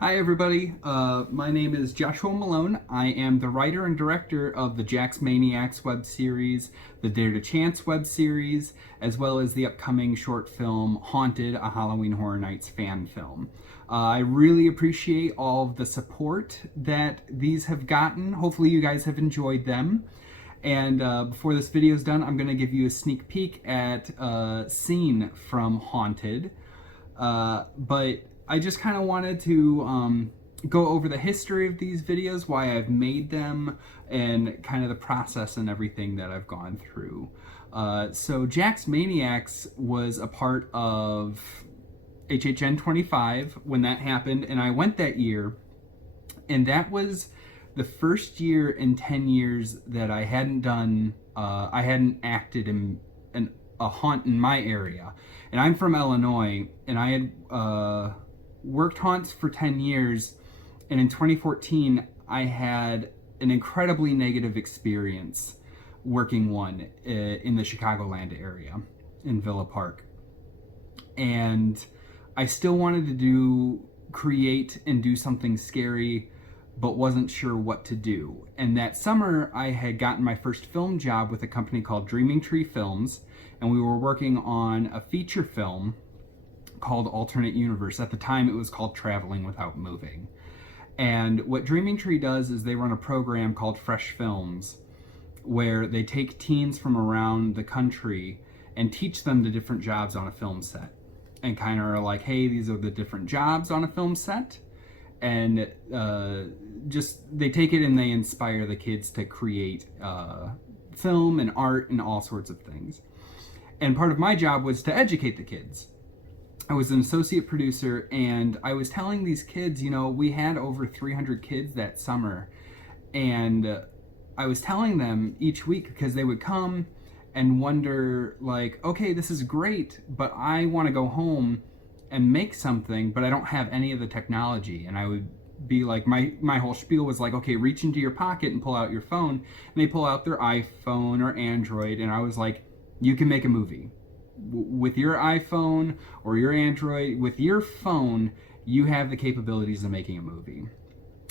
Hi everybody, my name is Joshua Malone. I am the writer and director of the Jack's Maniacs web series, the Dare to Chance web series, as well as the upcoming short film Haunted, a Halloween Horror Nights fan film. I really appreciate all of the support that these have gotten. Hopefully you guys have enjoyed them. And before this video is done, I'm going to give you a sneak peek at a scene from Haunted. But I just kind of wanted to go over the history of these videos, why I've made them, and kind of the process and everything that I've gone through. So Jack's Maniacs was a part of HHN 25 when that happened, and I went that year, and that was the first year in 10 years that I hadn't acted in a haunt in my area. And I'm from Illinois, and I had worked haunts for 10 years, and in 2014 I had an incredibly negative experience working one in the Chicagoland area in Villa Park. And I still wanted to create and do something scary, but wasn't sure what to do. And that summer I had gotten my first film job with a company called Dreaming Tree Films, and we were working on a feature film called Alternate Universe. At the time it was called Traveling Without Moving. And what Dreaming Tree does is they run a program called Fresh Films, where they take teens from around the country and teach them the different jobs on a film set. And kind of are like, hey, these are the different jobs on a film set. And just they take it and they inspire the kids to create film and art and all sorts of things. And part of my job was to educate the kids. I was an associate producer, and I was telling these kids, you know, we had over 300 kids that summer, and I was telling them each week, because they would come and wonder, like, okay, this is great, but I want to go home and make something, but I don't have any of the technology. And I would be like, my whole spiel was like, okay, reach into your pocket and pull out your phone. And they pull out their iPhone or Android, and I was like, you can make a movie. With your iPhone or your Android, with your phone, you have the capabilities of making a movie.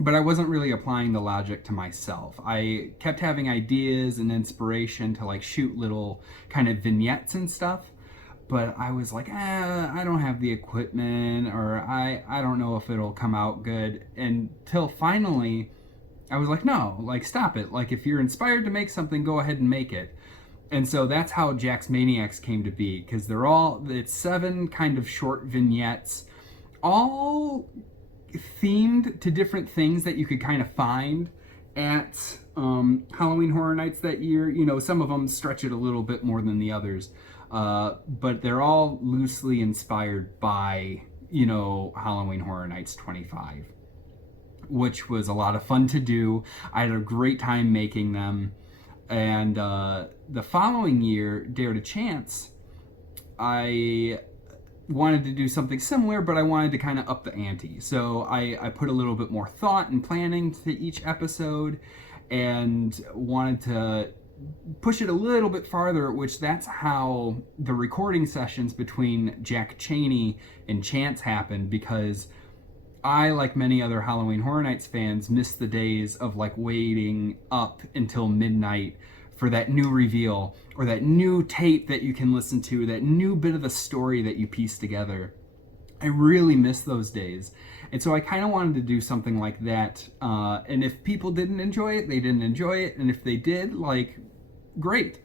But I wasn't really applying the logic to myself. I kept having ideas and inspiration to like shoot little kind of vignettes and stuff, but I was like, I don't have the equipment, or I don't know if it'll come out good. Until finally, I was like, no, like, stop it. Like, if you're inspired to make something, go ahead and make it. And so that's how Jack's Maniacs came to be, because it's 7 kind of short vignettes, all themed to different things that you could kind of find at Halloween Horror Nights that year. You know, some of them stretch it a little bit more than the others, but they're all loosely inspired by, you know, Halloween Horror Nights 25, which was a lot of fun to do. I had a great time making them. And the following year, Dare to Chance, I wanted to do something similar, but I wanted to kind of up the ante. So I put a little bit more thought and planning to each episode, and wanted to push it a little bit farther, which that's how the recording sessions between Jack Chaney and Chance happened, because I, like many other Halloween Horror Nights fans, missed the days of like waiting up until midnight for that new reveal, or that new tape that you can listen to, that new bit of the story that you piece together. I really miss those days. And so I kind of wanted to do something like that. And if people didn't enjoy it, they didn't enjoy it. And if they did, like, great.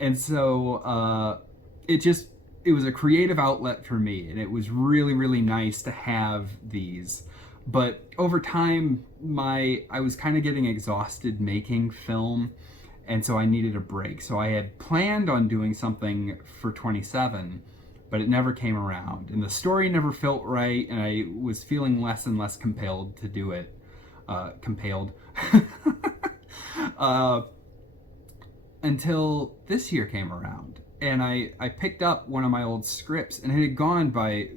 And so it was a creative outlet for me, and it was really, really nice to have these. But over time, I was kind of getting exhausted making film, and so I needed a break. So I had planned on doing something for 27, but it never came around, and the story never felt right, and I was feeling less and less compelled to do it. Until this year came around. And I picked up one of my old scripts, and it had gone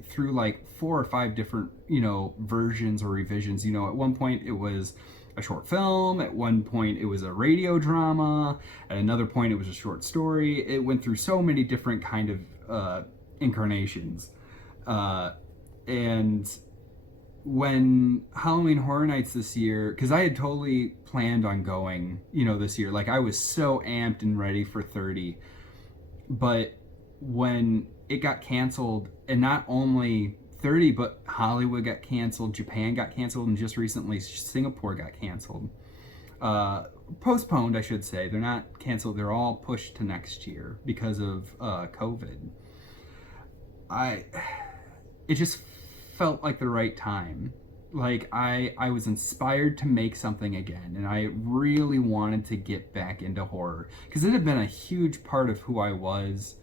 through like 4 or 5 different, you know, versions or revisions. You know, at one point it was a short film, at one point it was a radio drama, at another point it was a short story. It went through so many different kind of incarnations. And when Halloween Horror Nights this year, because I had totally planned on going, this year. Like I was so amped and ready for 30. But when it got canceled, and not only 30, but Hollywood got canceled, Japan got canceled, and just recently Singapore got canceled. Postponed, I should say. They're not canceled, they're all pushed to next year because of COVID. I it just felt like the right time. Like I was inspired to make something again, and I really wanted to get back into horror because it had been a huge part of who I was,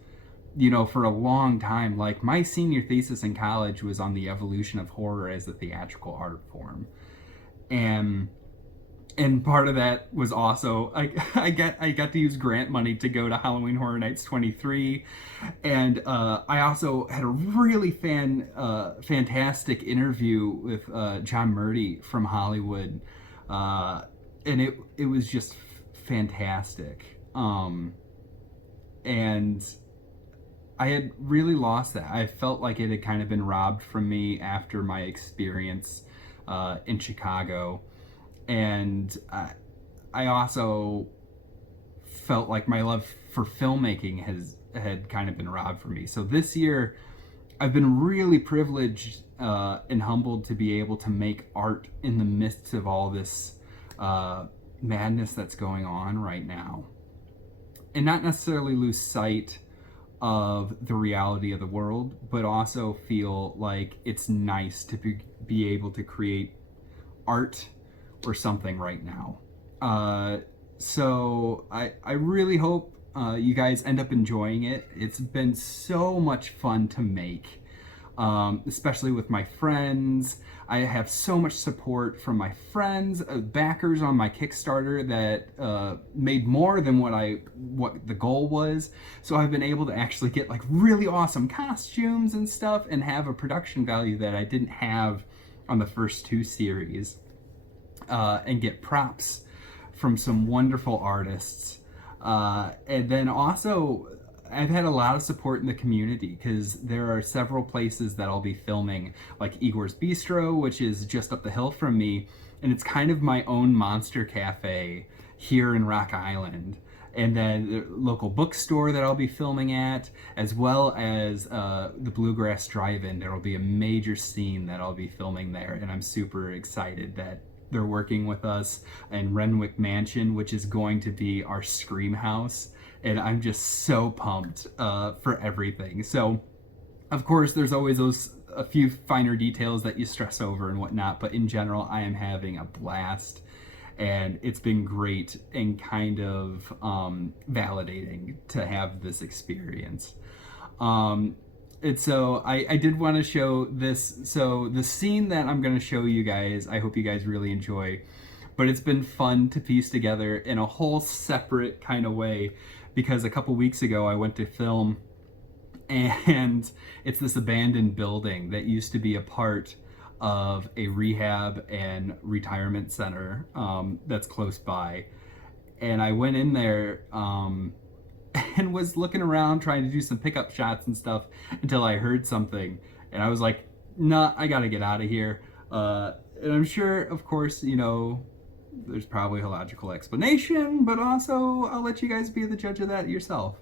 for a long time. Like my senior thesis in college was on the evolution of horror as a theatrical art form, and part of that was also I got to use grant money to go to Halloween Horror Nights 23, and I also had a really fantastic interview with John Murdy from Hollywood, and it was just fantastic, and I had really lost that. I felt like it had kind of been robbed from me after my experience in Chicago. And I also felt like my love for filmmaking had kind of been robbed from me. So this year, I've been really privileged and humbled to be able to make art in the midst of all this madness that's going on right now, and not necessarily lose sight of the reality of the world, but also feel like it's nice to be able to create art or something right now. So I really hope you guys end up enjoying it. It's been so much fun to make, especially with my friends. I have so much support from my friends, backers on my Kickstarter that made more than what the goal was. So I've been able to actually get like really awesome costumes and stuff, and have a production value that I didn't have on the first two series. And get props from some wonderful artists. And then also, I've had a lot of support in the community because there are several places that I'll be filming, like Igor's Bistro, which is just up the hill from me, and it's kind of my own monster cafe here in Rock Island. And then the local bookstore that I'll be filming at, as well as the Bluegrass Drive-In. There will be a major scene that I'll be filming there, and I'm super excited that they're working with us in Renwick Mansion, which is going to be our Scream house, and I'm just so pumped for everything. So, of course, there's always a few finer details that you stress over and whatnot, but in general, I am having a blast, and it's been great and kind of validating to have this experience. And so I did want to show this. So the scene that I'm going to show you guys, I hope you guys really enjoy, but it's been fun to piece together in a whole separate kind of way, because a couple weeks ago I went to film, and it's this abandoned building that used to be a part of a rehab and retirement center that's close by. And I went in there and was looking around trying to do some pickup shots and stuff until I heard something, and I was like, nah, I gotta get out of here. And I'm sure, of course, there's probably a logical explanation, but also I'll let you guys be the judge of that yourself.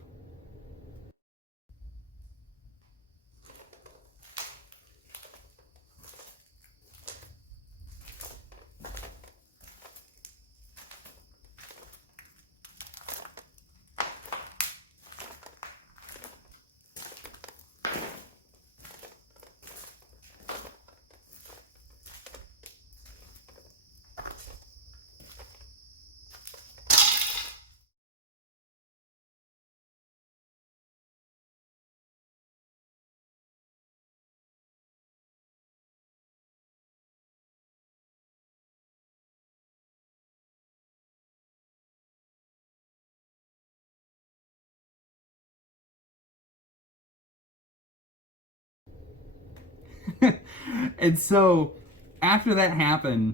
And so after that happened,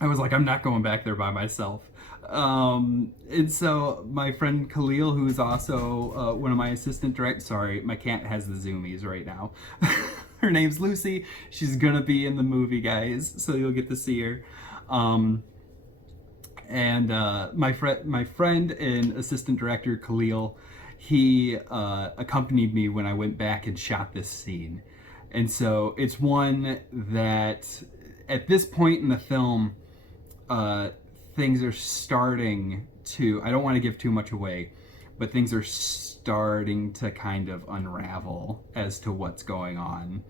I was like, I'm not going back there by myself. And so my friend Khalil, who's also one of my assistant directors, sorry, my cat has the zoomies right now. Her name's Lucy. She's gonna be in the movie, guys, so you'll get to see her. Um, and my friend and assistant director Khalil, he accompanied me when I went back and shot this scene, and so it's one that at this point in the film, things are starting to, I don't want to give too much away, but things are starting to kind of unravel as to what's going on.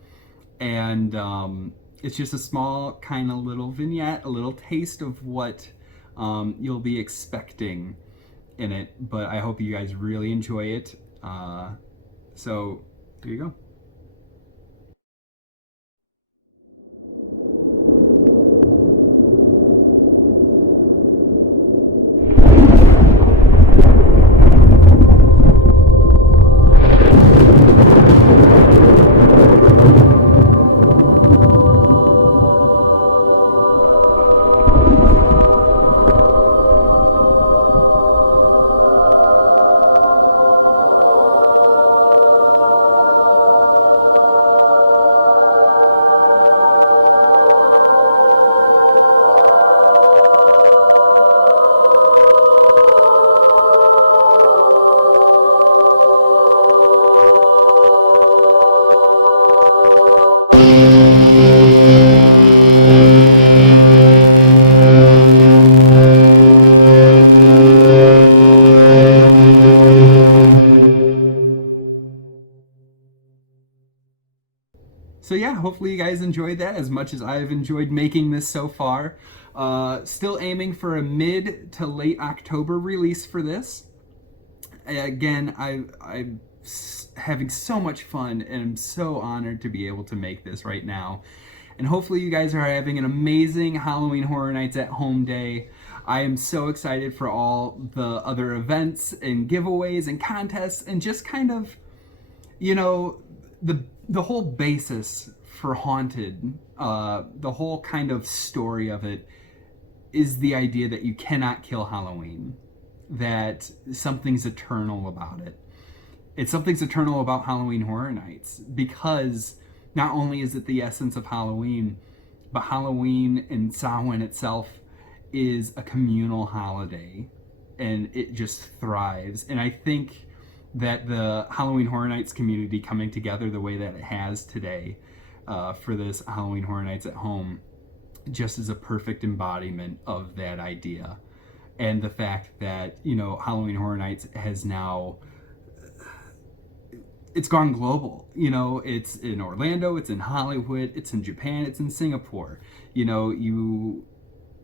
And it's just a small kind of little vignette, a little taste of what you'll be expecting in it. But I hope you guys really enjoy it. So there you go. So yeah, hopefully you guys enjoyed that as much as I've enjoyed making this so far. Still aiming for a mid to late October release for this. Again, I'm having so much fun and I'm so honored to be able to make this right now. And hopefully you guys are having an amazing Halloween Horror Nights at Home day. I am so excited for all the other events and giveaways and contests and just kind of, you know, the whole basis for Haunted, the whole kind of story of it is the idea that you cannot kill Halloween, that something's eternal about it. It's something's eternal about Halloween Horror Nights because not only is it the essence of Halloween, but Halloween and Samhain itself is a communal holiday and it just thrives. And I think that the Halloween Horror Nights community coming together the way that it has today for this Halloween Horror Nights at Home just is a perfect embodiment of that idea. And the fact that, you know, Halloween Horror Nights has now, it's gone global. You know, it's in Orlando, it's in Hollywood, it's in Japan, it's in Singapore. You know,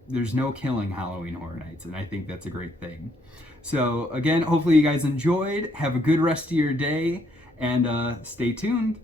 there's no killing Halloween Horror Nights, and I think that's a great thing. So again, hopefully you guys enjoyed. Have a good rest of your day, and stay tuned.